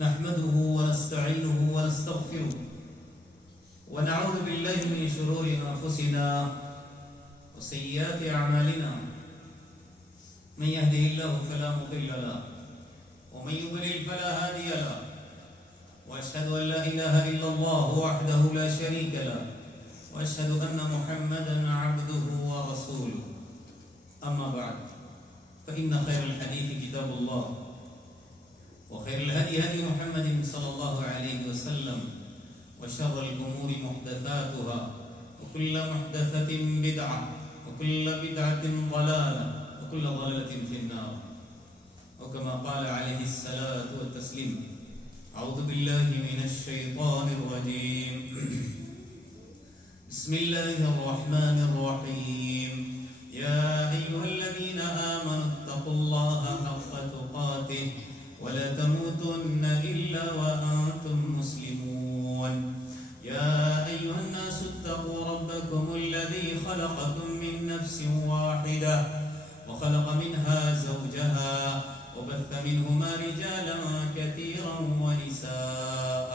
نحمده ونستعينه ونستغفره ونعوذ بالله من شرور أنفسنا وسيئات أعمالنا من يهده الله فلا مضل له ومن يضلل فلا هادي له وأشهد أن لا إله إلا الله وحده لا شريك له وأشهد أن محمدا عبده ورسوله أما بعد فإن خير الحديث كتاب الله وخير الهدي هدي محمد صلى الله عليه وسلم وشر الأمور محدثاتها وكل محدثة بدعة وكل بدعة ضلالة وكل ضلالة في النار وكما قال عليه الصلاة والتسليم أعوذ بالله من الشيطان الرجيم بسم الله الرحمن الرحيم يا أيها الذين آمنوا اتقوا الله حق تقاته ولا تموتن إلا وأنتم مسلمون يا أيها الناس اتقوا ربكم الذي خلقكم من نفس واحدة وخلق منها زوجها وبث منهما رجالا كثيرا ونساء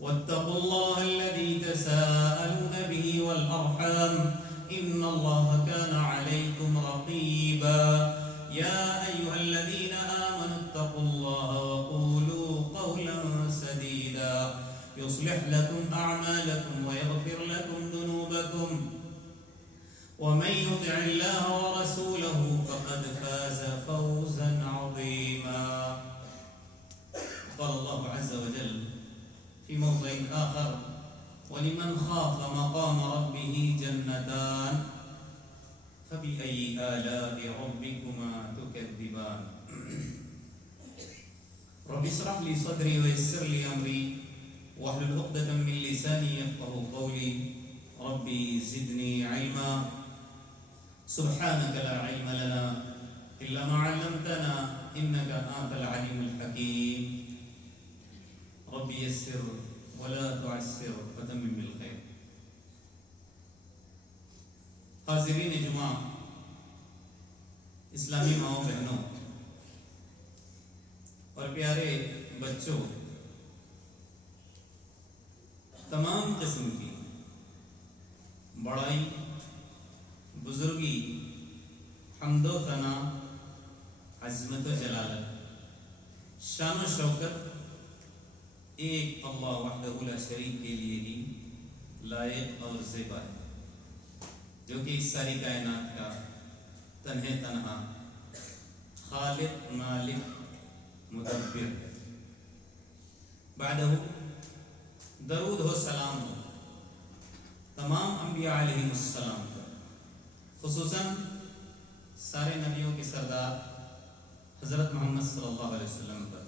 واتقوا الله الذي تساءلون به والأرحام إن الله كان عليكم رقيبا يا أيها الذين آمنوا اتقوا الله وقولوا قولا سديدا يصلح لكم أعمالكم ويغفر لكم ذنوبكم ومن يطع الله ورسوله فقد فاز فوزا عظيما قال الله عز وجل في موضع آخر ولمن خاف مقام ربه جنتان فبأي آلاء ربكما تكذبان رب اشرح لي صدري ويسر لي أمري واحلل عقدة من لساني يفقهوا قولي ربي زدني علما سبحانك لا علم لنا إلا ما علمتنا إنك أنت العليم الحكيم ربي يسر ولا تعسر وتمم بالخير حاضرین جمعہ، اسلامی ماؤں بہنوں اور پیارے بچوں، تمام قسم کی بڑائی، بزرگی، حمد و ثنا، عظمت و جلالت، شان و شوکت ایک اللہ وحدہ لا شریک کے لیے ہی لائق اور زیبا ہے، جو کہ اس ساری کائنات کا تنہا خالق، مالک، مدبر ہے۔ بعدہ درود ہو، سلام ہو تمام انبیاء علیہ السلام پر، خصوصاً سارے نبیوں کے سردار حضرت محمد صلی اللہ علیہ وسلم پر،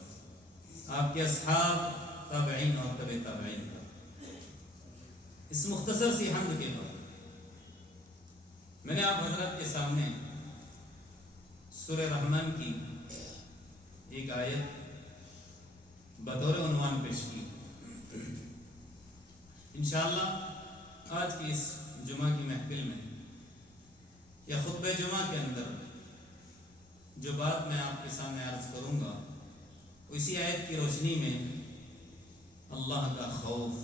آپ کے اصحاب، تابعین اور تبع تابعین پر۔ اس مختصر سی حمد کے بعد میں نے آپ حضرات کے سامنے سورہ رحمان کی ایک آیت بطور عنوان پیش کی۔ انشاءاللہ آج کی اس جمعہ کی محفل میں یا خطبہ جمعہ کے اندر جو بات میں آپ کے سامنے عرض کروں گا، اسی آیت کی روشنی میں اللہ کا خوف،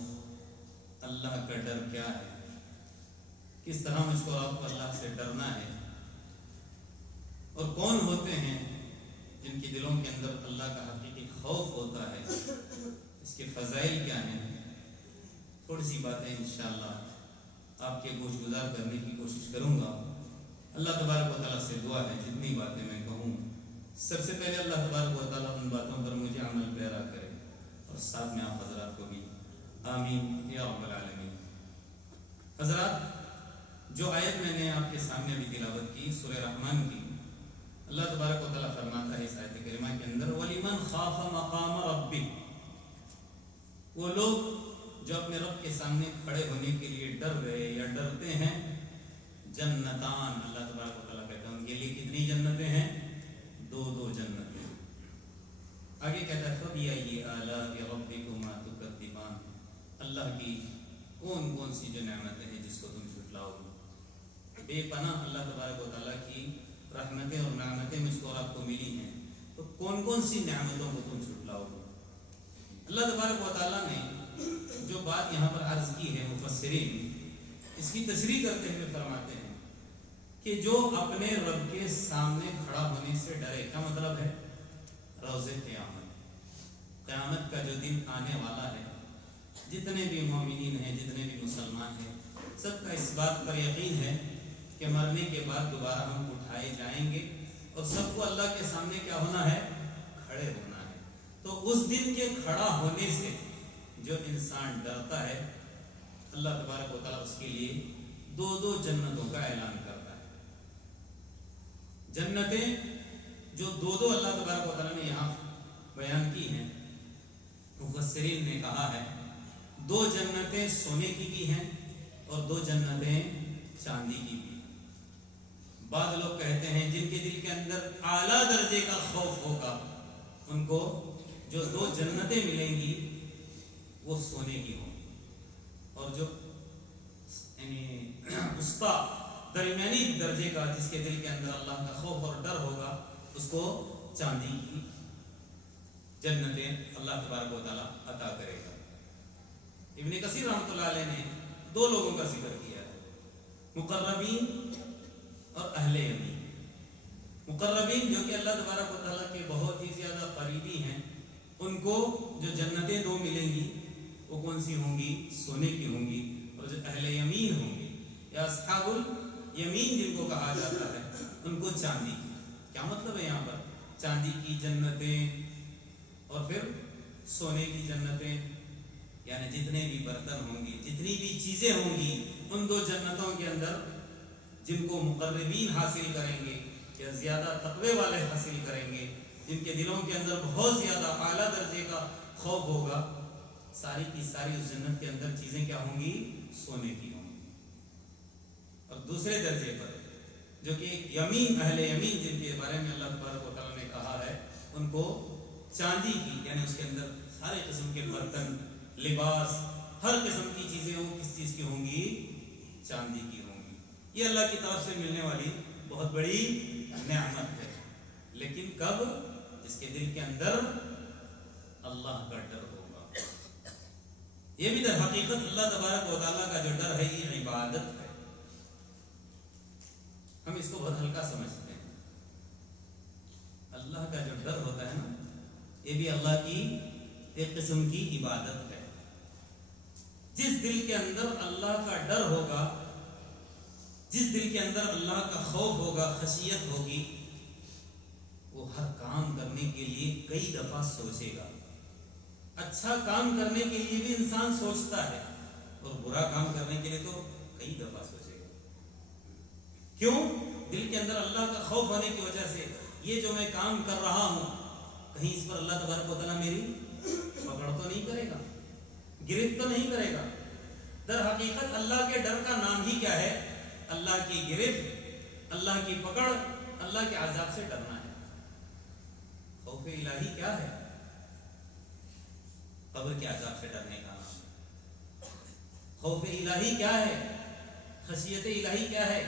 اللہ کا ڈر کیا ہے، کس طرح مجھ کو آپ کو اللہ سے ڈرنا ہے، اور کون ہوتے ہیں جن کے دلوں کے اندر اللہ کا حقیقی خوف ہوتا ہے، اس کے فضائل کیا ہیں، تھوڑی سی باتیں انشاءاللہ آپ کے گوش گزار کرنے کی کوشش کروں گا۔ اللہ تبارک و تعالیٰ سے دعا ہے جتنی باتیں میں کہوں، سب سے پہلے اللہ تبارک و تعالیٰ ان باتوں پر مجھے عمل پیرا کرے، اور ساتھ میں آپ حضرات کو بھی آمین یا رب العالمین۔ حضرات، جو آیت میں نے آپ کے سامنے بھی تلاوت کی سورہ رحمان کی، اللہ تبارک و تعالیٰ فرماتا ہے اس آیت کریمہ کے اندر وَلِمَنْ خَافَ مَقَامَ رَبِّهِ، وہ لوگ جو اپنے رب کے سامنے کھڑے ہونے کے لیے ڈر رہے یا ڈرتے ہیں، جنتان، اللہ تبارک و تعالیٰ کہتا ہے ان کے لیے کتنی جنتیں ہیں؟ دو جنتیں۔ آگے کہتا ہے فَبِأَيِّ آلَاءِ رَبِّكُمَا تُكَذِّبَانِ، اللہ کی کون سی جو نعمتیں ہیں جس کو تم جھٹلاؤ گے۔ بے پناہ اللہ تبارک و تعالیٰ کی رحمتیں اور نعمتیں مجھ کو اور آپ کو ملی ہیں، تو کون سی نعمتوں کو تم اللہ تبارک و تعالیٰ نے جو بات یہاں پر عرض کی ہے، مفسرین اس کی تشریح کرتے ہوئے فرماتے ہیں کہ جو اپنے رب کے سامنے کھڑا ہونے سے ڈرے، کیا مطلب ہے؟ روز قیامت کا جو دن آنے والا ہے، جتنے بھی مومنین ہیں، جتنے بھی مسلمان ہیں، سب کا اس بات پر یقین ہے کہ مرنے کے بعد دوبارہ ہم اٹھائے جائیں گے اور سب کو اللہ کے سامنے کیا ہونا ہے؟ کھڑے ہونا ہے۔ تو اس دن کے کھڑا ہونے سے جو انسان ڈرتا ہے، اللہ تبارک و تعالیٰ اس کے لیے دو جنتوں کا اعلان کرتا ہے۔ جنتیں جو دو اللہ تبارک و تعالیٰ نے یہاں بیان کی ہیں، مفسرین نے کہا ہے 2 جنتیں سونے کی بھی ہیں اور 2 جنتیں چاندی کی بھی۔ بعض لوگ کہتے ہیں جن کے دل کے اندر اعلیٰ درجے کا خوف ہوگا، ان کو جو 2 جنتیں ملیں گی وہ سونے کی ہوں، اور جو یعنی وسطی درمیانی درجے کا، جس کے دل کے اندر اللہ کا خوف اور ڈر ہوگا، اس کو چاندی کی جنتیں اللہ تبارک و تعالیٰ عطا کرے گا۔ ابن کثیر رحمۃ اللہ علیہ نے 2 لوگوں کا ذکر کیا ہے، مقربین اور اہل یمین۔ مقربین جو کہ اللہ تبارک و تعالیٰ کے بہت ہی زیادہ قریبی ہیں، ان کو جو جنتیں 2 ملیں گی وہ کون سی ہوں گی؟ سونے کی ہوں گی۔ اور جو اہل یمین ہوں گے یا اصحاب الیمین جن کو کہا جاتا ہے، ان کو چاندی کی۔ کیا مطلب ہے یہاں پر؟ چاندی کی جنتیں اور پھر سونے کی جنتیں، یعنی جتنے بھی برتن ہوں گی، جتنی بھی چیزیں ہوں گی، ان 2 جنتوں کے اندر جن کو مقربین حاصل کریں گے یا زیادہ تقوی والے حاصل کریں گے، جن کے دلوں کے اندر بہت زیادہ اعلیٰ درجے کا خوف ہوگا، ساری کی ساری اس جنت کے اندر چیزیں کیا ہوں گی؟ سونے کی ہوں گی۔ اور دوسرے درجے پر جو کہ یمین، اہل یمین جن کے بارے میں اللہ تبارک و تعالیٰ نے کہا ہے، ان کو چاندی کی، یعنی اس کے اندر سارے قسم کے برتن، لباس، ہر قسم کی چیزیں وہ کس چیز کی ہوں گی؟ چاندی کی ہوں گی۔ یہ اللہ کی طرف سے ملنے والی بہت بڑی نعمت ہے، لیکن کب؟ جس کے دل کے اندر اللہ کا ڈر ہوگا۔ یہ بھی در حقیقت اللہ تبارک و تعالیٰ کا جو ڈر ہے یہ عبادت ہے۔ ہم اس کو بہت ہلکا سمجھتے ہیں۔ اللہ کا جو ڈر ہوتا ہے نا، یہ بھی اللہ کی ایک قسم کی عبادت ہے۔ جس دل کے اندر اللہ کا ڈر ہوگا، جس دل کے اندر اللہ کا خوف ہوگا، خشیت ہوگی، وہ ہر کام کرنے کے لیے کئی دفعہ سوچے گا۔ اچھا کام کرنے کے لیے بھی انسان سوچتا ہے، اور برا کام کرنے کے لیے تو کئی دفعہ سوچے گا۔ کیوں؟ دل کے اندر اللہ کا خوف ہونے کی وجہ سے یہ جو میں کام کر رہا ہوں، کہیں اس پر اللہ تبارک و تعالیٰ میری پکڑ تو نہیں کرے گا، گرفت تو نہیں کرے گا۔ در حقیقت اللہ کے ڈر کا نام ہی کیا ہے؟ اللہ کی گرفت، اللہ کی پکڑ، اللہ کے عذاب سے ڈرنا ہے۔ خوف الہی کیا ہے؟ قبر کے عذاب سے ڈرنے کا نام۔ خوف الہی کیا ہے؟ خشیت الہی کیا ہے؟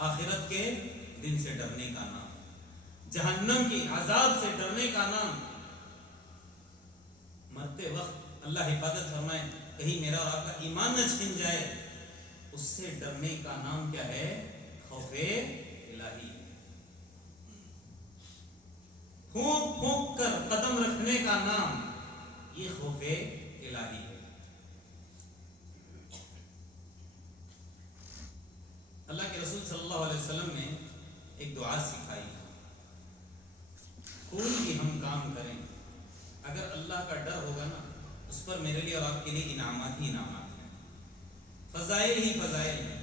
آخرت کے دن سے ڈرنے کا نام، جہنم کی عذاب سے ڈرنے کا نام۔ مرتے وقت اللہ حفاظت فرمائے کہیں میرا اور آپ کا ایمان نہ چھن جائے، اس سے ڈرنے کا نام کیا ہے؟ خوف الہی۔ پھونک پھونک کر قدم رکھنے کا نام یہ خوف الہی ہے۔ اللہ کے رسول صلی اللہ علیہ وسلم نے ایک دعا سکھائی، کوئی بھی ہم کام کریں اگر اللہ کا ڈر ہوگا نا، اس پر میرے لیے اور آپ کے لیے انعامات ہی انعامات ہیں، فضائل ہی فضائل ہیں۔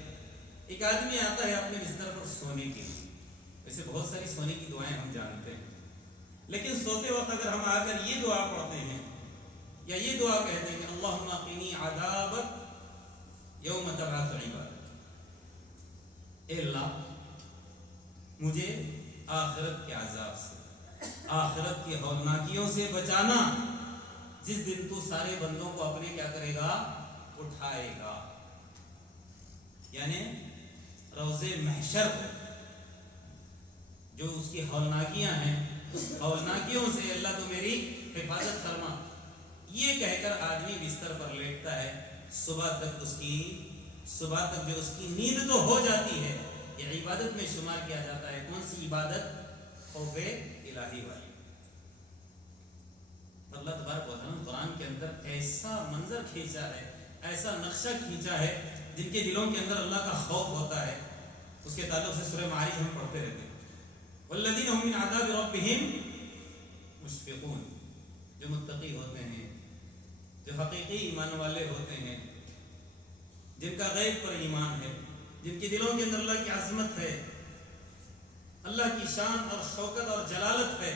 ایک آدمی آتا ہے اپنے بستر پر سونے کے لیے، ویسے بہت ساری سونے کی دعائیں ہم جانتے ہیں، لیکن سوتے وقت اگر ہم آ کر یہ دعا پڑھتے ہیں یا یہ دعا کہتے ہیں کہ اللہم قنی عذابک یوم تبعث عبادک، اے اللہ مجھے آخرت کے عذاب سے، آخرت کی ہولناکیوں سے بچانا، جس دن تو سارے بندوں کو اپنے کیا کرے گا؟ اٹھائے گا، یعنی روز محشر جو اس کی ہولناکیاں ہیں، اس ہولناکیوں سے اللہ تو میری حفاظت فرما۔ یہ کہہ کر آدمی بستر پر لیٹتا ہے، صبح تک جو اس کی نیند تو ہو جاتی ہے، یہ عبادت میں شمار کیا جاتا ہے۔ کون سی عبادت؟ خوف الہی والی۔ اللہ تبارک و تعالیٰ نے قرآن کے اندر ایسا منظر کھینچا ہے، ایسا نقشہ کھینچا ہے، جن کے دلوں کے اندر اللہ کا خوف ہوتا ہے، اس کے تعلق سے سورہ معارج ہم پڑھتے رہتے ہیں۔ والذین هم من عذاب ربهم مشفقون، جو متقی ہوتے ہیں، جو حقیقی ایمان والے ہوتے ہیں، جن کا غیب پر ایمان ہے، جن کے دلوں کے اندر اللہ کی عظمت ہے، اللہ کی شان اور شوکت اور جلالت ہے،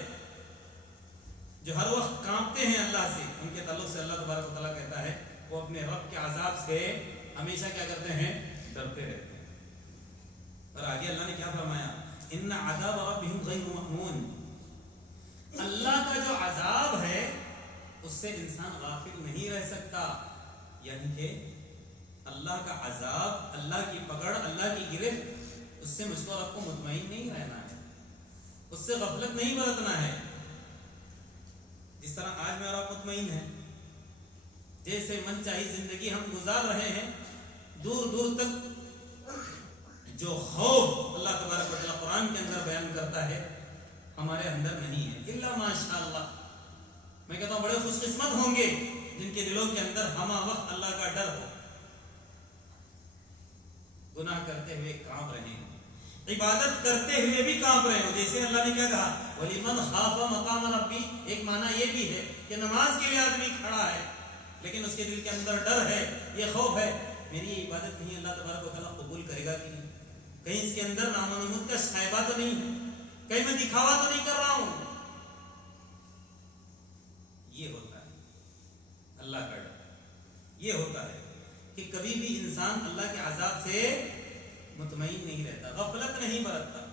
جو ہر وقت کانپتے ہیں اللہ سے، ان کے تعلق سے اللہ تبارک و تعالیٰ کہتا ہے وہ اپنے رب کے عذاب سے ہمیشہ کیا کرتے ہیں؟ ڈرتے رہتے ہیں۔ اور آگے اللہ نے کیا فرمایا؟ ان عذاب ربهم غیر مأمون، اللہ کا جو عذاب ہے اس سے انسان غافل نہیں رہ سکتا، یعنی کہ اللہ کا عذاب، اللہ کی پکڑ، اللہ کی گرفت، اس سے مجھ کو اور آپ کو مطمئن نہیں رہنا ہے، اس سے غفلت نہیں برتنا ہے۔ جس طرح آج میں اور آپ مطمئن ہیں، جیسے من چاہی زندگی ہم گزار رہے ہیں، دور دور تک جو خوف اللہ تبارک و تعالیٰ قرآن کے اندر بیان کرتا ہے ہمارے اندر نہیں ہے، الا ماشاء اللہ۔ میں کہتا ہوں بڑے خوش قسمت ہوں گے جن کے دلوں کے اندر ہمہ وقت اللہ کا ڈر ہو، گناہ کرتے ہوئے کانپ رہے ہیں، عبادت کرتے ہوئے بھی کانپ رہے ہو۔ جیسے اللہ نے کیا کہا؟ وَلِمَنْ خَافَ مَقَامَ رَبِّهِ، ایک معنی یہ بھی ہے کہ نماز کے لیے آدمی کھڑا ہے لیکن اس کے دل کے اندر ڈر ہے، یہ خوف ہے، میری یہ عبادت نہیں اللہ تبارک و تعالیٰ قبول کرے گا کہ نہیں، کہیں اس کے اندر نام و نمود کا شائبہ تو نہیں ہے، کہیں میں دکھاوا تو نہیں کر رہا ہوں۔ یہ ہوتا ہے اللہ کا ڈر، یہ ہوتا ہے کہ کبھی بھی انسان اللہ کے عذاب سے مطمئن نہیں رہتا، غفلت نہیں برتتا۔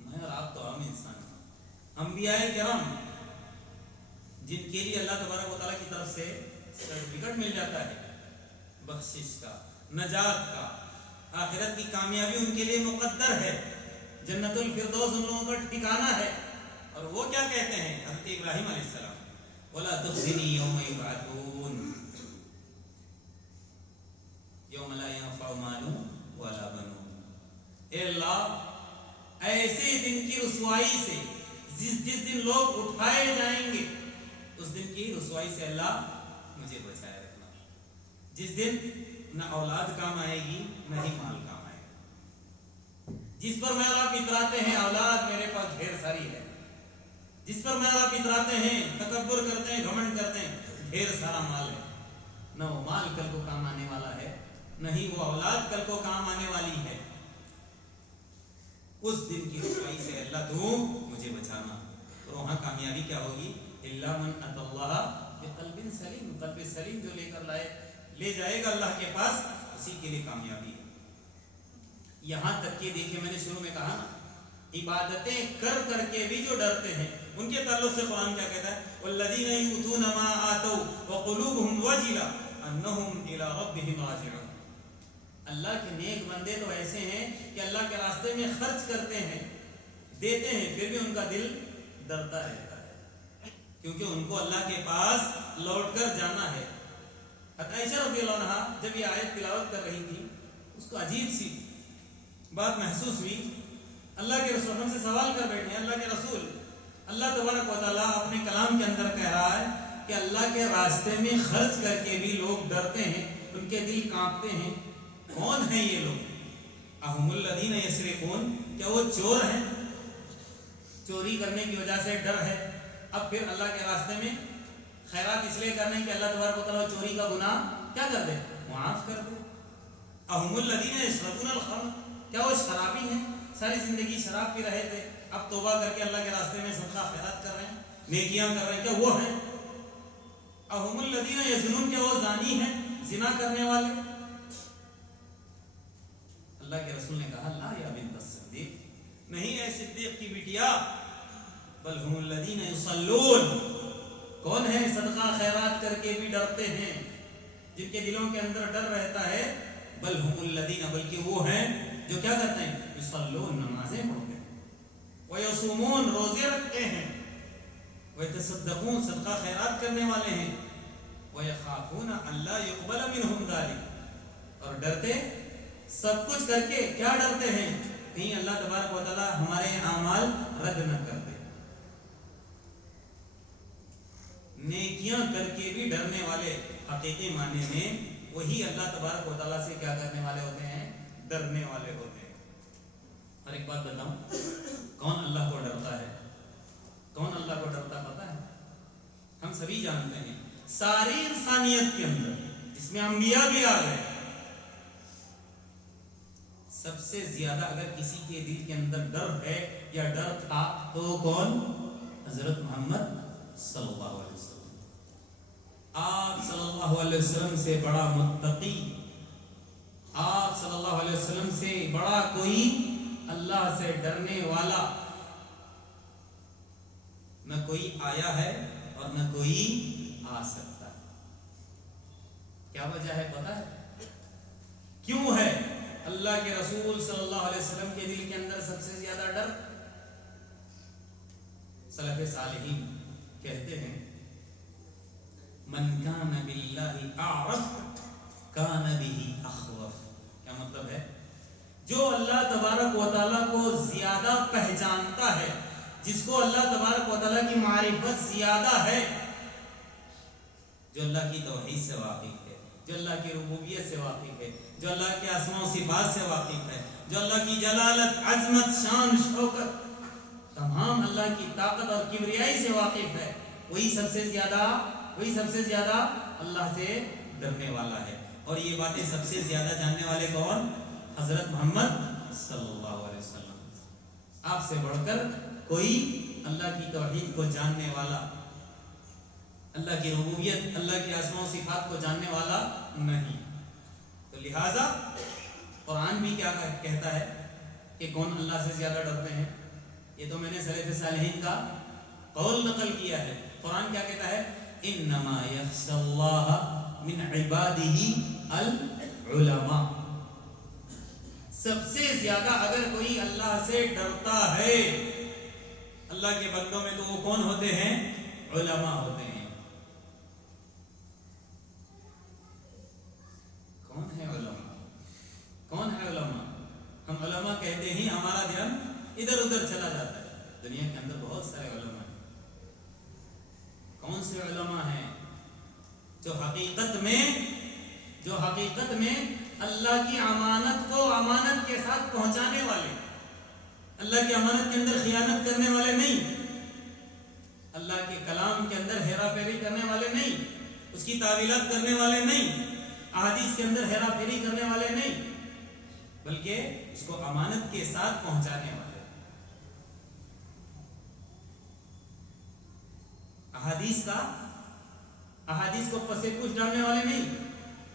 میں اور آپ تو عام انسان ہیں، انبیاء کرام جن کے لیے اللہ تبارک و تعالیٰ کی طرف سے سرٹیفکیٹ مل جاتا ہے بخشش کا، نجات کا، آخرت کی کامیابی ان کے لیے مقدر ہے، جنت الفردوس ان لوگوں کا ٹھکانہ ہے، اور وہ کیا کہتے ہیں؟ حضرت ابراہیم علیہ السلام، وَلَا تُخْزِنِي يَوْمَ يُبْعَثُونَ يَوْمَ لَا يَنفَعُ مَالٌ وَلَا بَنُونَ، اے اللہ ایسے دن کی رسوائی سے، جس دن لوگ اٹھائے جائیں گے، اس دن کی رسوائی سے اللہ مجھے بچائے رکھنا، جس دن نہ اولاد کام آئے گی نہ ہی مال کام آئے گا، جس پر میں اور آپ اتراتے ہیں اولاد میرے پاس ڈھیر ساری ہے، جس پر میں اور آپ اتراتے ہیں، تکبر کرتے ہیں، گھمنڈ کرتے ہیں، ڈھیر سارا مال ہے، نہ وہ مال کل کو کام آنے والا ہے، نہ ہی وہ اولاد کل کو کام آنے والی ہے، اس دن کی رسوائی سے اللہ تو مجھے بچانا۔ اور وہاں کامیابی کیا ہوگی؟ الا من اتى اللہ بقلب سلیم، قلب سلیم جو لے کر لے جائے گا اللہ کے پاس، اسی کے لیے کامیابی ہے۔ یہاں تک کہ دیکھیں میں نے شروع میں کہا نا، عبادتیں کر کر کے بھی جو ڈرتے ہیں ان کے تعلق سے قرآن کیا کہتا ہے؟ والذین یؤتون ما آتوا وقلوبهم وجلة انہم الی ربهم راجعون، اللہ کے نیک بندے تو ایسے ہیں کہ اللہ کے راستے میں خرچ کرتے ہیں، دیتے ہیں، پھر بھی ان کا دل ڈرتا رہتا ہے، کیونکہ ان کو اللہ کے پاس لوٹ کر جانا ہے۔ عائشہ رضی اللہ عنہا جب یہ آیت تلاوت کر رہی تھی، اس کو عجیب سی بات محسوس ہوئی، اللہ کے رسول ہم سے سوال کر بیٹھے، اللہ کے رسول، اللہ تبارک و تعالیٰ اپنے کلام کے اندر کہہ رہا ہے کہ اللہ کے راستے میں خرچ کر کے بھی لوگ ڈرتے ہیں، ان کے دل کانپتے ہیں، کون ہیں یہ لوگ؟ اہم الذین یسرقون، کیا وہ چور ہیں؟ چوری کرنے کی وجہ سے ڈر ہے، اب پھر اللہ کے راستے میں خیرات اس لیے کرنے کہ اللہ تبارک و تعالیٰ چوری کا گناہ کیا کر دے؟ معاف کر دے۔ اہم الذین یشربون الخمر، کیا وہ شرابی ہیں؟ ساری زندگی شراب پی رہے تھے، اب توبہ کر کے اللہ کے راستے میں صدقہ خیرات کر رہے ہیں، نیکیاں کر رہے ہیں، کیا وہ ہیں؟ اہم الذین یزنون، کیا وہ زانی ہیں، زنا کرنے والے؟ اللہ کے رسول نے کہا لا یا بنت الصدیق، نہیں اے صدیق کی بیٹیا، بل ہم الذین یصلون، کون ہے صدقہ خیرات کر کے بھی ڈرتے ہیں، جن کے دلوں کے اندر ڈر رہتا ہے، بل ہم الذین، بلکہ وہ ہیں جو کیا کرتے ہیں؟ یصلون، نمازیں پڑھتے ہیں، ویصومون، روزے رکھتے ہیں، وَيَتَصَدَّقُونَ صدقہ خیرات کرنے والے ہیں، وَيَخَافُونَ أَلَّا يُقْبَلَ مِنْهُمْ ذَلِكَ اور ڈرتے سب کچھ کر کے، کیا ڈرتے ہیں؟ کہیں اللہ تبارک و تعالی ہمارے اعمال رد نہ کر دے۔ نیکیاں کر کے بھی ڈرنے والے حقیقی معنی میں وہی اللہ تبارک و تعالیٰ سے کیا کرنے والے ہوتے ہیں؟ ڈرنے والے ہوتے ہیں۔ اور ایک بات بتاؤں، کون اللہ کو ڈرتا ہے؟ کون اللہ کو ڈرتا پتا ہے؟ ہم سبھی جانتے ہیں، ساری انسانیت کے اندر جس میں انبیاء بھی آ گئے، سب سے زیادہ اگر کسی کے دل کے اندر ڈر ہے یا ڈر تھا تو کون؟ حضرت محمد صلی اللہ علیہ وسلم۔ آپ صلی اللہ علیہ وسلم سے بڑا متقی، آپ صلی اللہ علیہ وسلم سے بڑا کوئی اللہ سے ڈرنے والا نہ کوئی آیا ہے اور نہ کوئی آ سکتا۔ کیا وجہ ہے پتہ ہے؟ کیوں ہے اللہ کے رسول صلی اللہ علیہ وسلم کے دل کے اندر سب سے زیادہ ڈر؟ سلف صالحین کہتے ہیں، من کان باللہ اعرف کان بہ اخوف۔ کیا مطلب ہے؟ جو اللہ تبارک و تعالیٰ کو زیادہ پہچانتا ہے، جس کو اللہ تبارک و تعالیٰ کی معرفت زیادہ ہے، جو اللہ کی توحید سے واقف ہے، جو اللہ کی ربوبیت سے واقف ہے، جو اللہ کے اسماء و صفات سے واقف ہے، جو اللہ کی جلالت، عظمت، شان، شوکت، تمام اللہ کی طاقت اور کبریائی سے واقف ہے، وہی سب سے زیادہ اللہ سے ڈرنے والا ہے۔ اور یہ باتیں سب سے زیادہ جاننے والے کون؟ حضرت محمد صلی اللہ علیہ وسلم۔ آپ سے بڑھ کر کوئی اللہ کی توحید کو جاننے والا، اللہ کی ربوبیت، اللہ کی اسماء و صفات کو جاننے والا نہیں۔ تو لہذا قرآن بھی کیا کہتا ہے کہ کون اللہ سے زیادہ ڈرتے ہیں؟ یہ تو میں نے سلف صالحین کا قول نقل کیا ہے۔ قرآن کیا کہتا ہے؟ انما یخشی اللہ من عبادہ العلماء۔ سب سے زیادہ اگر کوئی اللہ سے ڈرتا ہے اللہ کے بندوں میں تو وہ کون ہوتے ہیں؟ علماء ہوتے ہیں۔ کون ہے علماء؟ کون ہے علماء؟ ہم علماء کہتے ہی ہمارا دھیان ادھر ادھر چلا جاتا ہے۔ دنیا کے اندر بہت سارے علماء ہیں۔ کون سے علماء ہیں؟ جو حقیقت میں اللہ کی امانت کو امانت کے ساتھ پہنچانے والے، اللہ کی امانت کے اندر خیانت کرنے والے نہیں، اللہ کے کلام کے اندر ہیرا پھیری کرنے والے نہیں، اس کی تعویلات کرنے والے نہیں، احادیث کے اندر ہیرا پھیری کرنے والے نہیں، بلکہ اس کو امانت کے ساتھ پہنچانے والے، احادیث کو پسے پوچھ ڈالنے والے نہیں،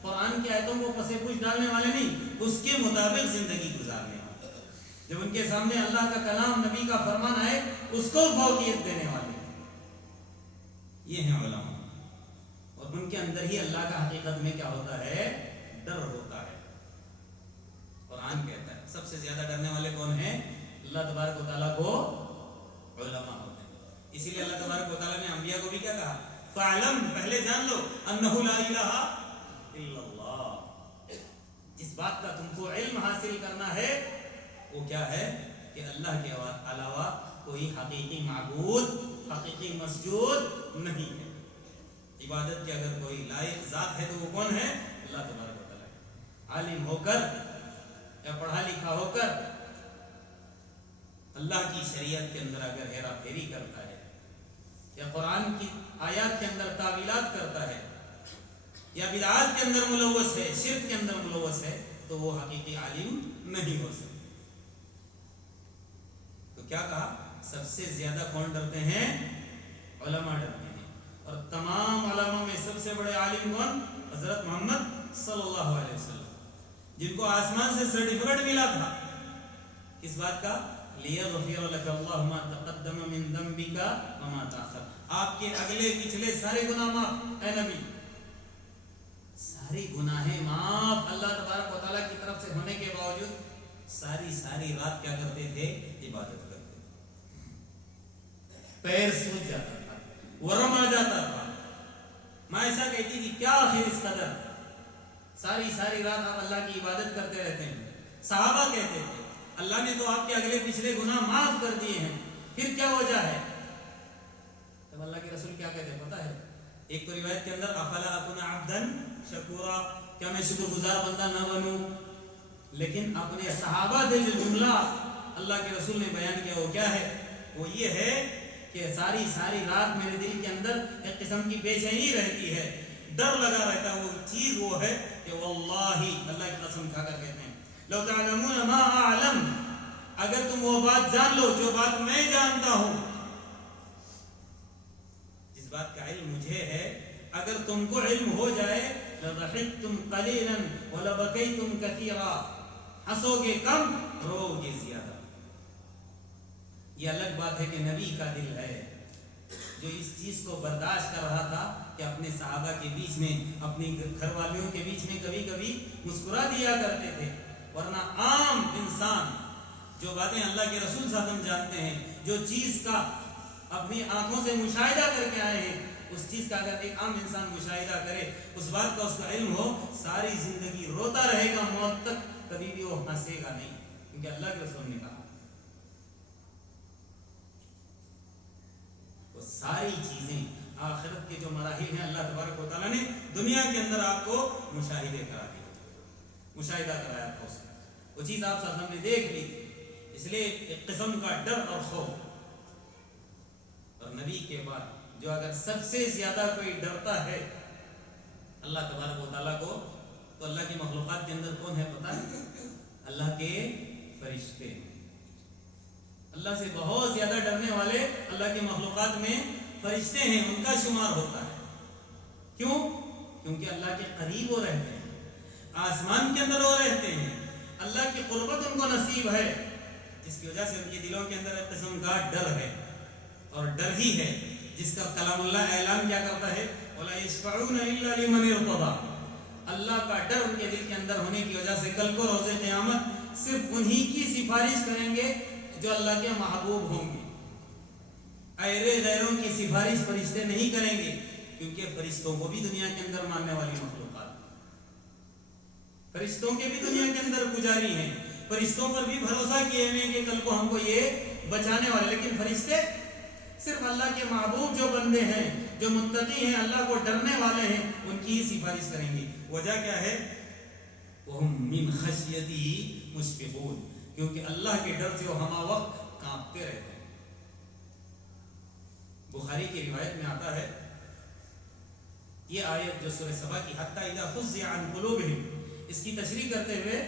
قرآن کی آیتوں کو پسے پوچھ ڈالنے والے نہیں، اس کے مطابق زندگی گزارنے والے، جب ان کے سامنے اللہ کا کلام، نبی کا فرمان آئے اس کو فوقیت دینے والے، یہ ہیں علماء۔ اور ان کے اندر ہی اللہ کا حقیقت میں کیا ہوتا ہے؟ ڈر ہوتا ہے۔ قرآن کہتا ہے سب سے زیادہ ڈرنے والے کون ہیں؟ اللہ تبارک و تعالیٰ کو علماء ہوتے ہیں۔ اسی لیے اللہ تبارک و تعالیٰ نے انبیاء کو بھی کیا کہا؟ فَعْلَمْ، پہلے جان لو، أَنَّهُ لَا إِلَهَ إِلَّا اللَّهُ۔ جس بات کا تم کو علم حاصل کرنا ہے وہ کیا ہے؟ کہ اللہ کے علاوہ کوئی حقیقی معبود، حقیقی مسجود نہیں ہے۔ عبادت کے اگر کوئی لائق ذات ہے تو وہ کون ہے؟ اللہ تبارک و تعالیٰ۔ عالم ہو کر یا پڑھا لکھا ہو کر اللہ کی شریعت کے اندر اگر ہیرا پھیری کرتا ہے یا قرآن کی آیات کے اندر تعویلات کرتا ہے یا بدعات کے اندر ملوث ہے، شرک کے اندر ملوث ہے، تو وہ حقیقی عالم نہیں ہو سکتا۔ تو کیا کہا؟ سب سے زیادہ کون ڈرتے ہیں؟ علماء ڈرتے ہیں۔ اور تمام علماء میں سب سے بڑے عالم کون؟ حضرت محمد صلی اللہ علیہ وسلم، جن کو آسمان سے سرٹیفکیٹ ملا تھا کس بات کا؟ لِيَغْفِرَ لَكَ اللَّهُ مَا تَقَدَّمَ مِن ذَنبِكَ وَمَا تَأَخَّرَ۔ آپ کے اگلے پچھلے سارے گناہ معاف، اے نبی، ساری گناہیں معاف۔ اللہ تبارک و تعالیٰ کی طرف سے ہونے کے باوجود ساری رات کیا کرتے تھے؟ عبادت کرتے تھے۔ پیر سوج جاتا تھا، ورم آ جاتا تھا. مائشہ کہتی تھی کیا آخر اس قدر ساری ساری رات آپ اللہ کی عبادت کرتے رہتے ہیں. صحابہ کہتے تھے اللہ نے تو آپ کے اگلے پچھلے گناہ معاف کر دیے ہیں، پھر کیا وجہ ہے؟ تب اللہ کے رسول کیا کہتے ہیں پتہ ہے؟ ایک تو روایت کے اندر افلا اکون عبدا شکورا، کیا میں شکر گزار بندہ نہ بنوں؟ لیکن اپنے صحابہ سے جو جملہ اللہ کے رسول نے بیان کیا وہ کیا ہے؟ وہ یہ ہے کہ ساری ساری رات میرے دل کے اندر ایک قسم کی بے چینی رہتی ہے، ڈر لگا رہتا ہے. وہ چیز وہ ہے کہ واللہ اللہ کی قسم کھا کر کہتے ہیں لو تعلمون ما اعلم، اگر تم وہ بات جان لو جو بات میں جانتا ہوں، جس بات کا علم مجھے ہے، اگر تم کو علم ہو جائے لضحکتم قلیلا ولبکیتم کثیرا، ہنسو گے کم رو گے زیادہ. یہ الگ بات ہے کہ نبی کا دل ہے جو اس چیز کو برداشت کر رہا تھا کہ اپنے صحابہ کے بیچ میں، اپنی گھر والیوں کے بیچ میں کبھی کبھی مسکرا دیا کرتے تھے. ورنہ عام انسان جو باتیں اللہ کے رسول صلی اللہ علیہ وسلم جانتے ہیں، جو چیز کا اپنی آنکھوں سے مشاہدہ کر کے آئے ہیں، اس چیز کا اگر ایک عام انسان مشاہدہ کرے، اس بات کا اس کا علم ہو، ساری زندگی روتا رہے گا موت تک، کبھی بھی وہ ہنسے گا نہیں، کیونکہ اللہ کے رسول نے کہا. وہ ساری چیزیں آخرت کے جو مراحل ہیں اللہ تبارک و تعالیٰ نے دنیا کے اندر آپ کو مشاہدے کرا دی، مشاہدہ کرایا تھا اس کا. وہ چیز آپ صلی اللہ علیہ وسلم نے دیکھ لی، اس لیے ایک قسم کا ڈر اور خوف. اور نبی کے بعد جو اگر سب سے زیادہ کوئی ڈرتا ہے اللہ تبارک و تعالیٰ کو، تو اللہ کی مخلوقات کے اندر کون ہے پتہ ہے؟ اللہ کے فرشتے. اللہ سے بہت زیادہ ڈرنے والے اللہ کی مخلوقات میں فرشتے ہیں، ان کا شمار ہوتا ہے. کیوں؟ کیونکہ اللہ کے قریب وہ رہتے ہیں، آسمان کے اندر وہ رہتے ہیں، اللہ کی قربت ان کو نصیب ہے، جس کی وجہ سے ان کے دلوں کے اندر ایک قسم کا ڈر ہے. اور ڈر ہی ہے جس کا کلام اللہ اعلان کیا کرتا ہے وَلَا يَشْفَعُونَ إِلَّا لِمَنِ ارْتَضَىٰ. اللہ کا ڈر ان کے دل کے اندر ہونے کی وجہ سے کل کو روز قیامت صرف انہی کی سفارش کریں گے جو اللہ کے محبوب ہوں گے. ایرے غیروں کی سفارش فرشتے نہیں کریں گے، کیونکہ فرشتوں کو بھی دنیا کے اندر ماننے والی مخلوقات، فرشتوں کے بھی دنیا کے اندر پجاری ہیں، فرشتوں پر بھی بھروسہ کیے ہوئے کہ کل کو ہم کو یہ بچانے والے. لیکن فرشتے صرف اللہ کے محبوب جو بندے ہیں، جو متقی ہیں، اللہ کو ڈرنے والے ہیں، ان کی ہی سفارش کریں گے. وجہ کیا ہے؟ وَهُمْ مِنْ خَشْيَتِهِ مُشْفِقُونَ، کیونکہ اللہ کے ڈر سے وہ ہمہ وقت کانپتے رہتے ہیں. بخاری کی روایت میں آتا ہے یہ آیت جو سورہ سبا کی حتی اذا فزع عن قلوبہم، اس کی تشریح کرتے ہوئے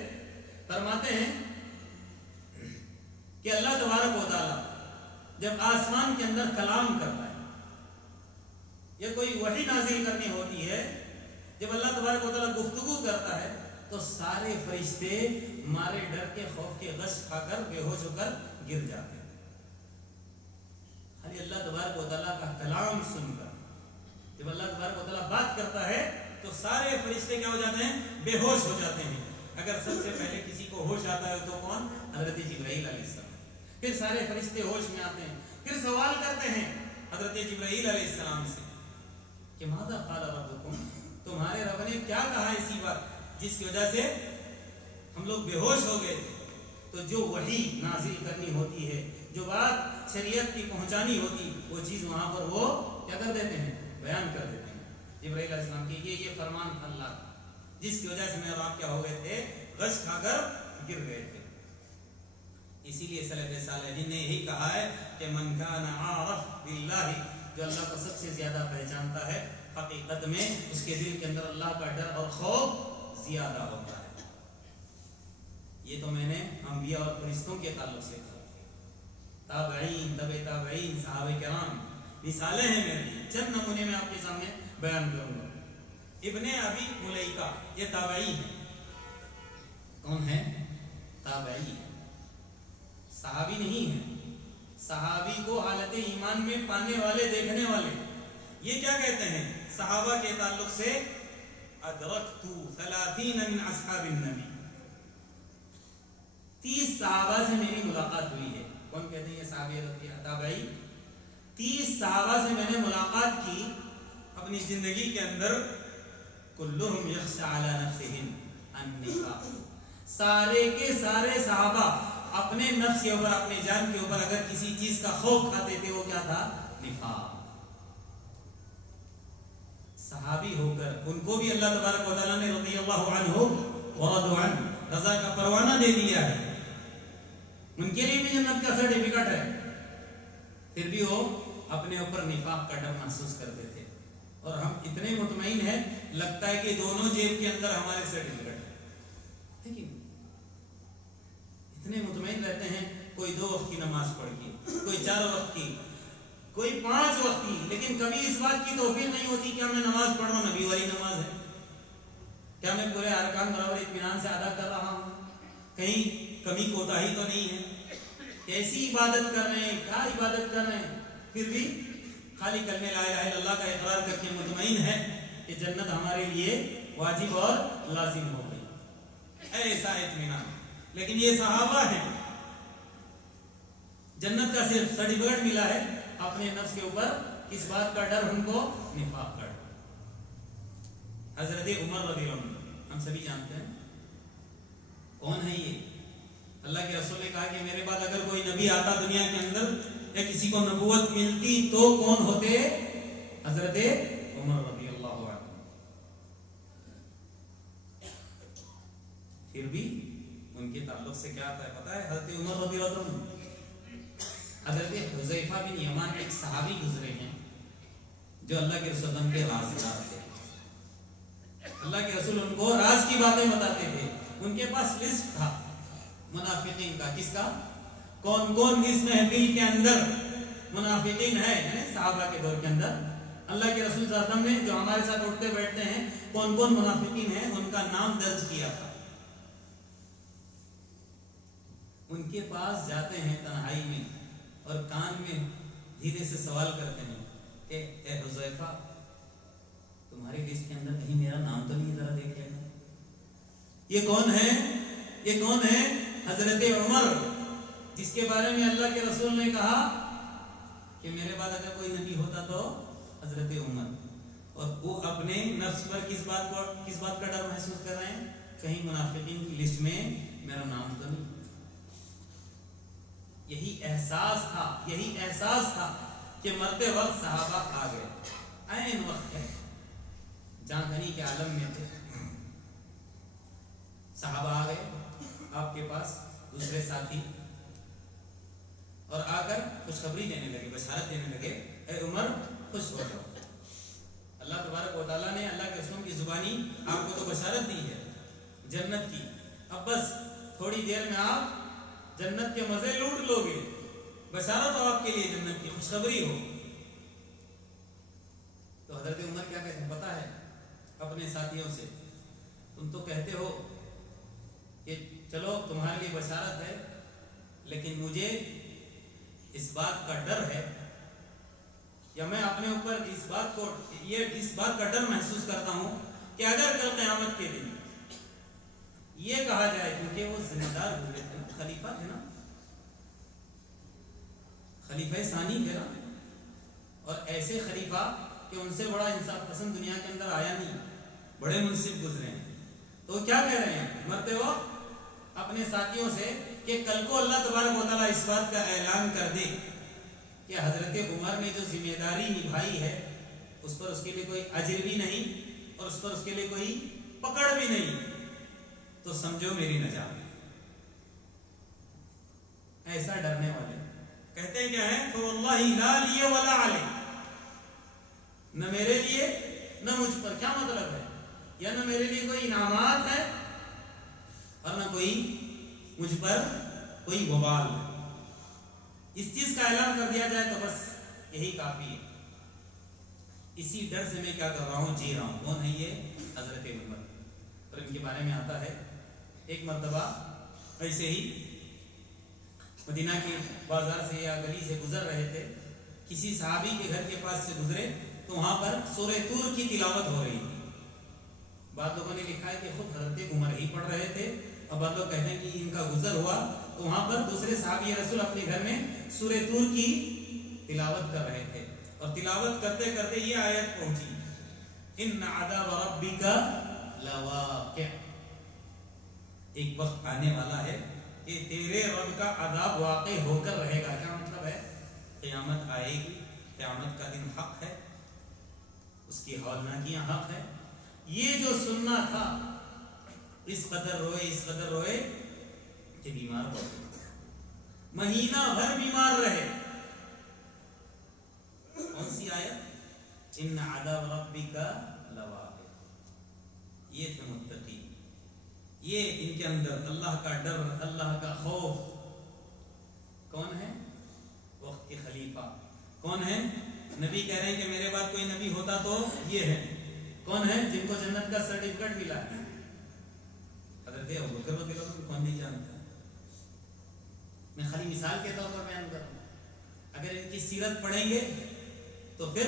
فرماتے ہیں کہ اللہ تبارک و تعالی جب آسمان کے اندر کلام کرتا ہے یا کوئی وحی نازل کرنی ہوتی ہے، جب اللہ تبارک و تعالی گفتگو کرتا ہے تو سارے فرشتے مارے ڈر کے خوف کے غش کھا کر بے ہوش ہو کر گر جاتے ہیں. خالی اللہ تبارک و تعالیٰ کا کلام سن کر جب اللہ تبارک و تعالیٰ بات کرتا ہے تو سارے فرشتے کیا ہو جاتے ہیں؟ بے ہوش ہو جاتے ہیں. اگر سب سے پہلے کسی کو ہوش آتا ہے تو کون؟ حضرت جبرائیل علیہ السلام. پھر سارے فرشتے ہوش میں آتے ہیں، پھر سوال کرتے ہیں حضرت جبرائیل علیہ السلام سے کہ ماذا قال ربکم، تمہارے رب نے کیا کہا ایسی بات جس کی وجہ سے ہم لوگ بے ہوش ہو گئے تھے. تو جو وحی نازل کرنی ہوتی ہے، جو بات شریعت کی پہنچانی ہوتی، وہ چیز وہاں پر وہ کیا کر دیتے ہیں؟ بیان کر دیتے ہیں. جبرائیل علیہ السلام کی یہ فرمان اللہ کا، جس کی وجہ سے میں اور آپ کیا ہو گئے تھے؟ غش کھا کر گر گئے تھے. اسی لیے سلف صالحین نے یہی کہا ہے کہ من کان عارف باللہ، جو اللہ کو سب سے زیادہ پہچانتا ہے، حقیقت میں اس کے دل کے اندر اللہ کا ڈر اور خوف زیادہ ہوتا ہے. یہ تو میں نے انبیاء اور فرشتوں کے تعلق سے کہا. تابعین، تبع تابعین، صحابہ کرام مثالیں ہیں میرے لیے. چند نمونے میں آپ کے سامنے بیان کروں گا. ابن ابی ملیکہ یہ تابعی ہے. کون ہے؟ تابعی ہے، صحابی نہیں ہے. صحابی کو حالت ایمان میں پانے والے، دیکھنے والے. یہ کیا کہتے ہیں صحابہ کے تعلق سے؟ ادرکت 30 من اصحاب النبی، 30 صحابہ سے میری ملاقات ہوئی ہے. کون کہتے ہیں یہ صحابی تابعی؟ 30 صحابہ سے میں نے ملاقات کی اپنی زندگی کے اندر، کلہم یخشی علی نفسہم النفاق، سارے کے سارے صحابہ اپنے نفس کے اوپر، اپنے جان کے اوپر اگر کسی چیز کا خوف کھاتے تھے وہ کیا تھا؟ نفاق۔ صحابی ہو کر ان کو بھی اللہ تبارک و تعالیٰ نے رضی اللہ عنہ ورضوا عنہ، رضا کا پروانہ دے دیا ہے، ان کے لیے بھی جنت کا سرٹیفکیٹ ہے، پھر بھی وہ اپنے اوپر نفاق کا ڈر محسوس کرتے تھے۔ اور ہم اتنے مطمئن ہیں، لگتا ہے کہ دونوں جیب کے اندر ہمارے سرٹیفکیٹ ہے، لیکن اتنے مطمئن رہتے ہیں، کوئی 2 وقت کی نماز پڑھ کی، کوئی 4 وقت کی، کوئی 5 وقت کی، لیکن کبھی اس بات کی توفیق نہیں ہوتی کہ میں نماز پڑھ رہا ہوں نبی والی نماز ہے، کیا میں پورے ارکان برابر اطمینان سے ادا کر رہا ہوں، کہیں کمی کوتاہی تو نہیں ہے، کیسی عبادت کر رہے ہیں، کیا عبادت کر رہے ہیں، پھر بھی خالی کلمہ لا الہ الا اللہ کا اقرار کر کے مطمئن ہے کہ جنت ہمارے لیے واجب اور لازم ہو گئی، ایسا اطمینان۔ لیکن یہ صحابہ ہیں، جنت کا صرف سرٹیفکیٹ ملا ہے، اپنے نفس کے اوپر کس بات کا ڈر؟ ان کو نفاق کا ڈر۔ حضرت عمر رضی اللہ عنہ ہم سبھی جانتے ہیں، کون ہے یہ؟ اللہ کے رسول نے کہا کہ میرے بعد اگر کوئی نبی آتا دنیا کے اندر یا کسی کو نبوت ملتی تو کون ہوتے؟ حضرت عمر رضی اللہ عنہ۔ پھر بھی ان کے تعلق سے کیا آتا ہے پتا ہے؟ حضرت عمر رضی اللہ عنہ، حضرت حذیفہ بن یمان ایک صحابی گزرے ہیں جو اللہ کے رسول کے رازدار تھے، اللہ کے رسول ان کو راز کی باتیں بتاتے تھے، ان کے پاس لسٹ تھا منافقین کا، کس کا؟ کون کون اس محفل کے اندر منافقین ہے، صحابہ کے دور کے اندر اللہ کے رسول صلی اللہ علیہ وسلم نے جو ہمارے ساتھ اٹھتے بیٹھتے ہیں کون کون منافقین ہیں ان کا نام درج کیا تھا۔ ان کے پاس جاتے ہیں تنہائی میں اور کان میں دھیرے سے سوال کرتے ہیں کہ اے حذیفہ، تمہاری لسٹ کے اندر کہیں میرا نام تو نہیں، ذرا دیکھ لینا۔ یہ کون ہے؟ یہ کون ہے؟ حضرت عمر، جس کے بارے میں اللہ کے رسول نے کہا کہ میرے بعد اگر کوئی نبی ہوتا تو حضرت عمر، اور وہ اپنے نفس پر کس بات کا ڈر محسوس کر رہے ہیں؟ کہیں منافقین کی لسٹ میں میرا نام تو نہیں۔ یہی احساس تھا کہ مرتے وقت صحابہ آ گئے، عین وقت ہے، جانکنی کے عالم میں تھے، صحابہ آ گئے آپ کے پاس، دوسرے ساتھی، اور آ کر خوشخبری دینے لگے، بشارت دینے لگے، اے عمر خوش ہو جاؤ، اللہ تبارک و تعالیٰ نے اللہ کے رسول کی زبانی آپ کو تو بشارت دی ہے جنت کی، اب بس تھوڑی دیر میں آپ جنت کے مزے لوٹ لو گے، بشارت ہو آپ کے لیے، جنت کی خوشخبری ہو۔ تو حضرت عمر کیا کہتے ہیں پتا ہے اپنے ساتھیوں سے؟ تم تو کہتے ہو کہ چلو تمہارے لیے بشارت ہے، لیکن مجھے اس بات کا ڈر ہے، یا میں اپنے اوپر اس بات کا ڈر محسوس کرتا ہوں کہ اگر کل قیامت کے دن یہ کہا جائے، کیونکہ وہ ذمہ دار ہوئے تھے، خلیفہ تھے نا، خلیفہ ثانی تھے نا، اور ایسے خلیفہ کہ ان سے بڑا انصاف پسند دنیا کے اندر آیا نہیں، بڑے منصف گزرے ہیں، تو کیا کہہ رہے ہیں مرتے وقت اپنے ساتھیوں سے کہ کل کو اللہ تبارک و تعالیٰ اس بات کا اعلان کر دے کہ حضرت عمر نے جو ذمہ داری نبھائی ہے اس پر اس کے لیے کوئی اجر بھی نہیں اور اس پر اس کے لیے کوئی پکڑ بھی نہیں، تو سمجھو میری نجات۔ ایسا ڈرنے والے کہتے ہیں کیا ہے؟ فواللہ لا لی ولا علی، نہ میرے لیے نہ مجھ پر، کیا مطلب ہے؟ یا نہ میرے لیے کوئی انعامات ہے اور نہ کوئی مجھ پر کوئی وبال ہے، اس چیز کا اعلان کر دیا جائے تو بس یہی کافی ہے، اسی ڈر سے میں کیا کر رہا ہوں، جی رہا ہوں۔ کون ہے یہ؟ حضرت عمر۔ اور ان کے بارے میں آتا ہے ایک مرتبہ ایسے ہی مدینہ کے بازار سے یا گلی سے گزر رہے تھے، کسی صحابی کے گھر کے پاس سے گزرے تو وہاں پر سورہ طور کی تلاوت ہو رہی تھی، بعض لوگوں نے لکھا ہے کہ خود حضرت عمر ہی پڑھ رہے تھے، اور بعض لوگ کہتے ہیں کہ ان کا گزر ہوا تو وہاں پر دوسرے صحابی رسول اپنے گھر میں سورہ طور کی تلاوت کر رہے تھے اور تلاوت کرتے کرتے یہ آیت پہنچی، ان عذاب ربک لواقع، ایک وقت آنے والا ہے کہ تیرے رب کا عذاب واقع ہو کر رہے گا۔ کیا مطلب ہے؟ قیامت آئے گی، قیامت کا دن حق ہے، اس کی ہولناکیاں حق ہے۔ یہ جو سننا تھا، اس قدر روئے کہ بیمار ہو گئے، مہینہ بھر بیمار رہے۔ کون سی آیت؟ ان عذاب ربک لواقع۔ یہ تھے متقی، یہ ان کے اندر اللہ کا ڈر، اللہ کا خوف۔ کون ہے؟ وقت کے خلیفہ کون ہے؟ نبی کہہ رہے ہیں کہ میرے بعد کوئی نبی ہوتا تو یہ ہے۔ کون ہے؟ جن کو جنت کا سرٹیفکیٹ ملا ہے، حضرت ابوبکر رضی اللہ عنہ، کون نہیں جانتا؟ میں خالی مثال کے طور پر بیان کر رہا ہوں۔ اگر ان کی سیرت پڑھیں گے تو پھر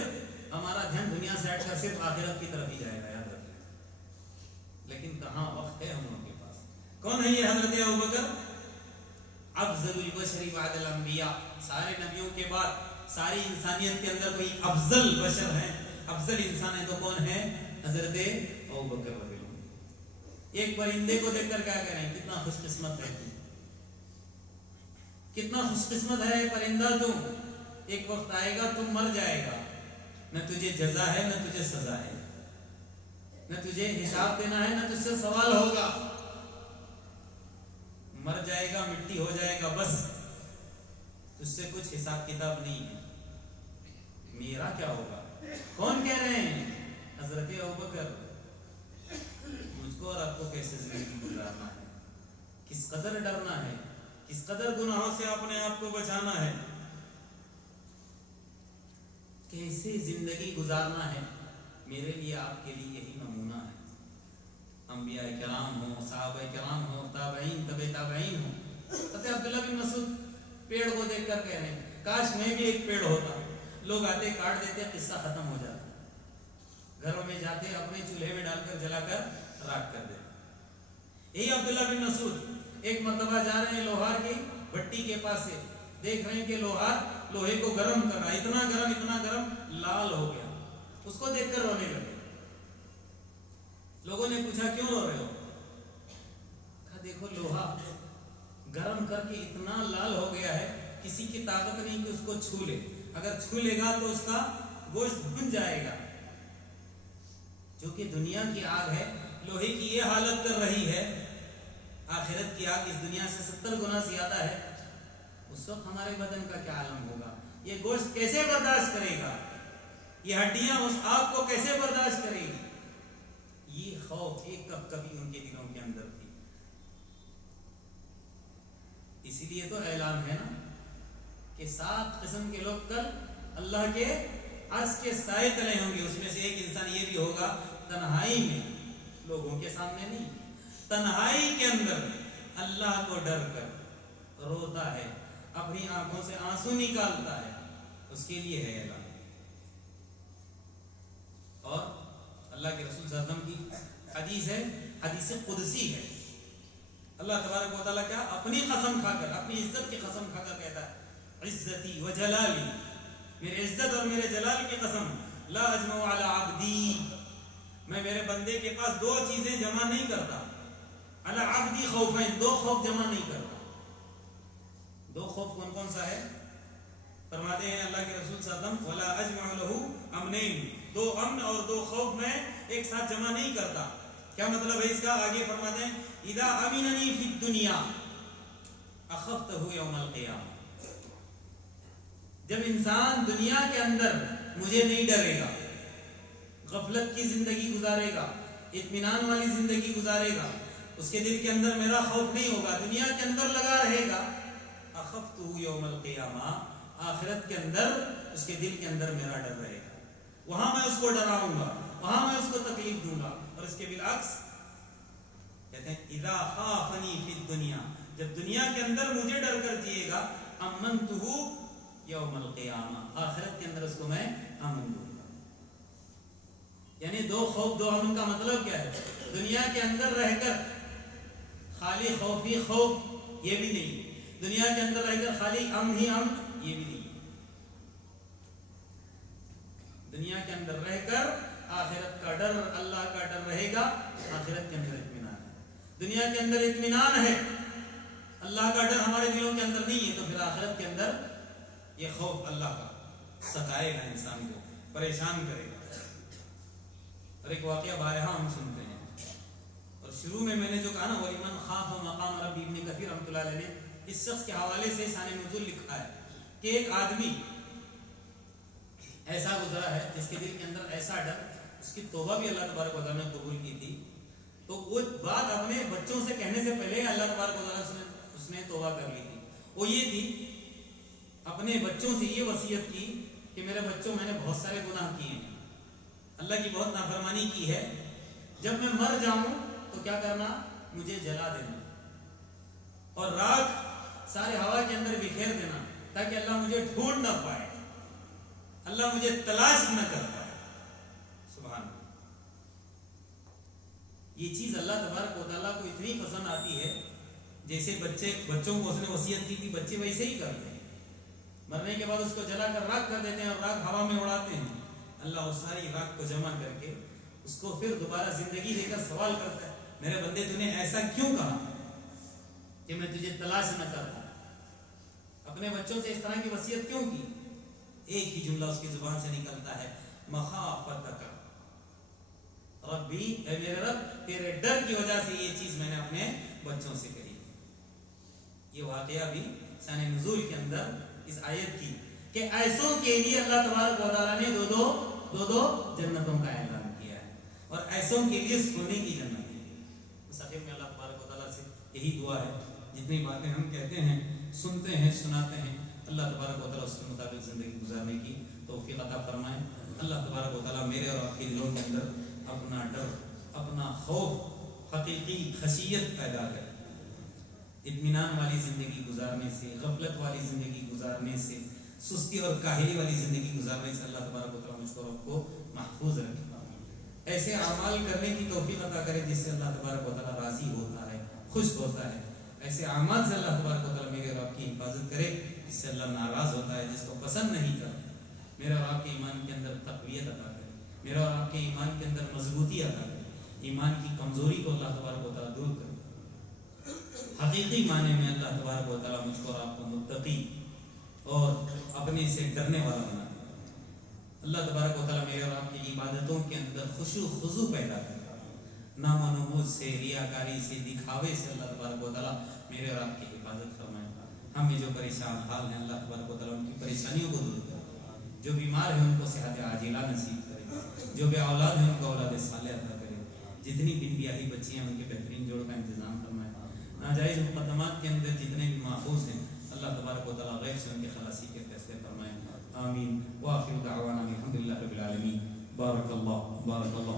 ہمارا دھیان دنیا سے ہٹ کر صرف آخرت کی طرف ہی جائے گا، یاد رکھیں۔ لیکن کہاں وقت ہے ہم لوگوں کے پاس؟ کون ہے یہ حضرت ابوبکر؟ افضل البشر بعد الانبیاء، سارے نبیوں کے بعد ساری انسانیت کے اندر کوئی افضل بشر ہے، افضل انسان ہے تو کون ہے؟ حضرت ابوبکر رضی اللہ عنہ۔ ایک پرندے کو دیکھ کر کیا کہہ رہے ہیں؟ کتنا خوش قسمت ہے تو، کتنا خوش قسمت ہے پرندہ تو، ایک وقت آئے گا تم مر جائے گا، نہ تجھے جزا ہے نہ تجھے سزا ہے، نہ تجھے حساب دینا ہے نہ تجھ سے سوال ہوگا، مر جائے گا، مٹی ہو جائے گا، بس تجھ سے کچھ حساب کتاب نہیں ہے، میرا کیا ہوگا؟ کون کہہ رہے ہیں؟ حضرت ابوبکر۔ مجھ کو اور آپ کو کیسے زندگی گزارنا ہے، کس قدر ڈرنا ہے، کس قدر گناہوں سے اپنے آپ کو بچانا ہے، کیسے زندگی گزارنا ہے، میرے لیے آپ کے لیے یہی نمونہ ہے۔ انبیاء کرام ہوں، صحابہ کرام ہوں، تابعین، تبع تابعین ہوں۔ حضرت عبداللہ بن مسعود پیڑ کو دیکھ کر کہہ رہے ہیں کاش میں بھی ایک پیڑ ہوتا، لوگ آتے کاٹ دیتے، قصہ ختم ہو جاتا، گھروں میں جاتے اپنے چولہے میں ڈال کر جلا کر راکھ کر دیتے۔ یہی عبداللہ بن مسعود ایک مرتبہ جا رہے ہیں لوہار کی بھٹی کے پاس سے، دیکھ رہے ہیں کہ لوہار لوہے کو گرم کر رہا، اتنا گرم لال ہو گیا، اس کو دیکھ کر رونے لگے۔ لوگوں نے پوچھا کیوں رو رہے ہو؟ کہا دیکھو لوہا گرم کر کے اتنا لال ہو گیا ہے، کسی کی طاقت نہیں کہ اس کو چھو لے، اگر چھو لے گا تو اس کا گوشت بھن جائے گا۔ جو کہ دنیا کی آگ ہے، لوہے کی یہ حالت کر رہی ہے، آخرت کی آگ اس دنیا سے 70 گنا زیادہ ہے، اس وقت ہمارے بدن کا کیا عالم ہوگا؟ یہ گوشت کیسے برداشت کرے گا؟ یہ ہڈیاں اس آگ کو کیسے برداشت کرے گی؟ یہ خوف ایک کبھی ان کے دلوں کے اندر تھی۔ اسی لیے تو اعلان ہے نا کہ 7 قسم کے لوگ کل اللہ کے عرش کے سائے تلے ہوں گے۔ اس میں سے ایک انسان یہ بھی ہوگا تنہائی میں، لوگوں کے سامنے نہیں، تنہائی کے اندر اللہ کو ڈر کر روتا ہے، اپنی آنکھوں سے آنسو نکالتا ہے، اس کے لیے ہے اعلان۔ اور اللہ کے رسول صلی اللہ علیہ وسلم کی حدیث ہے، حدیث قدسی ہے، اللہ تبارک و تعالیٰ کیا اپنی قسم کھا کر، اپنی عزت کی قسم کھا کر کہتا ہے عزتی و جلالی، میرے عزت اور میرے جلال کی قسم، لا اجمع علی عبدی، میں میرے بندے کے پاس 2 چیزیں جمع نہیں کرتا، علی عبدی خوفین، 2 خوف جمع نہیں کرتا۔ 2 خوف کون کون سا ہے؟ فرماتے ہیں اللہ کے رسول صلی اللہ علیہ وسلم ولا اجمع له امنین، 2 امن اور 2 خوف میں ایک ساتھ جمع نہیں کرتا۔ کیا مطلب ہے اس کا؟ آگے فرماتے ہیں اذا امننی فی الدنیا اخفته یوم القیامہ، جب انسان دنیا کے اندر مجھے نہیں ڈرے گا، غفلت کی زندگی گزارے گا، اطمینان والی زندگی گزارے گا، اس کے دل کے اندر میرا خوف نہیں ہوگا، دنیا کے اندر لگا رہے گا، اخفته یوم القیامہ، آخرت کے اندر اس کے دل کے اندر میرا ڈر رہے گا، وہاں میں اس کو ڈراؤں گا، وہاں میں اس کو تکلیف دوں گا۔ اور اس کے بالعکس کہتے ہیں اذا خافنی فی الدنیا، جب دنیا کے اندر مجھے ڈر کر جیے گا، امنتہ یوم القیامہ، آخرت کے اندر اس کو میں امن دوں گا۔ یعنی 2 خوف 2 امن کا مطلب کیا ہے؟ دنیا کے اندر رہ کر خالی خوف ہی خوف یہ بھی نہیں، دنیا کے اندر رہ کر خالی امن ہی امن یہ بھی نہیں، دنیا کے اندر رہ کر آخرت کا ڈر، اللہ کا ڈر رہے گا، آخرت کے اندر اطمینان ہے۔ دنیا کے اندر اطمینان ہے، اللہ کا ڈر ہمارے دلوں کے اندر نہیں ہے، تو پھر آخرت کے اندر یہ خوف اللہ کا ستائے گا، انسان کو پریشان کرے گا۔ اور ایک واقعہ بارہا ہم سنتے ہیں، اور شروع میں نے جو کہا نا وَلِمَنْ خَافَ مَقَامَ رَبِّهِ، ابن کثیر رحمۃ اللہ علیہ نے اس شخص کے حوالے سے شان نزول لکھا ہے کہ ایک آدمی ایسا گزرا ہے جس کے دل کے اندر ایسا ڈر، اس کی توبہ بھی اللہ تبارک و تعالیٰ نے قبول کی تھی، تو وہ بات اپنے بچوں سے کہنے سے پہلے اللہ تبارک و تعالیٰ سے اس نے توبہ کر لی تھی۔ وہ یہ تھی، اپنے بچوں سے یہ وصیت کی کہ میرے بچوں، میں نے بہت سارے گناہ کیے ہیں، اللہ کی بہت نافرمانی کی ہے، جب میں مر جاؤں تو کیا کرنا، مجھے جلا دینا اور راکھ سارے ہوا کے اندر بکھیر دینا، تاکہ اللہ مجھے ڈھونڈ نہ پائے، اللہ مجھے تلاش نہ کر پائے۔ سبحان اللہ، یہ چیز اللہ تبارک و تعالیٰ کو اتنی پسند آتی ہے، جیسے بچوں کو اس نے وصیت کی تھی، بچے ویسے ہی کرتے ہیں، مرنے کے بعد اس کو جلا کر راکھ کر دیتے ہیں اور راکھ ہوا میں اڑاتے ہیں۔ اللہ اس ساری راکھ کو جمع کر کے اس کو پھر دوبارہ زندگی دے کر سوال کرتا ہے، میرے بندے تو نے ایسا کیوں کہا کہ میں تجھے تلاش نہ کرتا، اپنے بچوں سے اس طرح کی وصیت کیوں کی؟ ایک ہی جملہ اس کی زبان سے نکلتا ہے، مخافتک ربی، اے میرے رب تیرے ڈر کی وجہ سے یہ چیز میں نے اپنے بچوں سے کہی۔ یہ واقعہ بھی شان نزول کے اندر اس آیت کی کہ ایسوں کے لیے اللہ تبارک و تعالیٰ نے دو جنتوں کا اعلان کیا ہے، اور ایسوں کے لیے سونے کی جنت ہے۔ اس آخر میں اللہ تبارک و تعالیٰ سے یہی دعا ہے، جتنی باتیں ہم کہتے ہیں، سنتے ہیں، سناتے ہیں، اللہ تبارک و تعالیٰ اس کے مطابق زندگی گزارنے کی توفیق عطا فرمائے۔ اللہ تبارک و تعالیٰ میرے اور آپ کے دلوں کے اندر اپنا ڈر، اپنا خوف، حقیقی خشیت پیدا کرے، اطمینان والی زندگی گزارنے سے، غفلت والی زندگی گزارنے سے، سستی اور کاہلی والی زندگی گزارنے سے اللہ تبارک و تعالیٰ مجھ کو آپ کو محفوظ رکھے، ایسے اعمال کرنے کی توفیق عطا کرے جس سے اللہ تبارک و تعالیٰ راضی ہوتا ہے، خوش ہوتا ہے، ایسے اعمال سے اللہ تبارک و تعالیٰ میرے اور آپ کی حفاظت کرے جس سے اللہ ناراض ہوتا ہے، جس کو پسند نہیں کرتا۔ میرے اور آپ کے ایمان کے اندر تقویت عطا کرے، میرے اور آپ کے ایمان کے اندر مضبوطی عطا کرے، ایمان کی کمزوری کو اللہ تبارک و تعالیٰ دور کرے، حقیقی معنی میں اللہ تبارک و تعالیٰ مجھ کو اور آپ کو متقی اور اپنے سے ڈرنے والا بنا دے۔ اللہ تبارک و تعالیٰ میرے اور آپ کی عبادتوں کے اندر خشوع خضوع پیدا کرے، نام و نمود سے، ریاکاری سے، دکھاوے سے اللہ تبارک و تعالیٰ میرے اور آپ کی حفاظت فرمائے۔ ہمیں جو پریشان حال ہیں اللہ تبارک و تعالیٰ ان کی پریشانیوں کو دور کرے، جو بیمار ہیں ان کو صحت عاجلہ نصیب کرے، جو بے اولاد ہیں ان کو اولاد صالحہ عطا کرے، جتنی بن بیاہی بچیاں ان کے بہترین جوڑ کا انتظام فرمائے، ناجائز مقدمات کے اندر جتنے بھی ماخوذ ہیں اللہ تبارک و تعالیٰ غیب سے ان کے خلاصی کے فیصلے فرمائے۔ آمین وآخر دعوانا الحمدللہ رب العالمین۔ بارک اللہ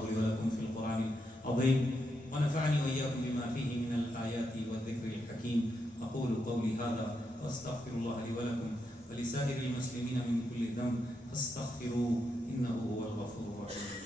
لی ولکم فی القرآن العظیم ونفعني وإياكم بما فيه من الآيات والذكر الحكيم۔ أقول قولي هذا وأستغفر الله لي ولكم ولسائر المسلمين من كل ذنب فاستغفروه إنه هو الغفور الرحيم۔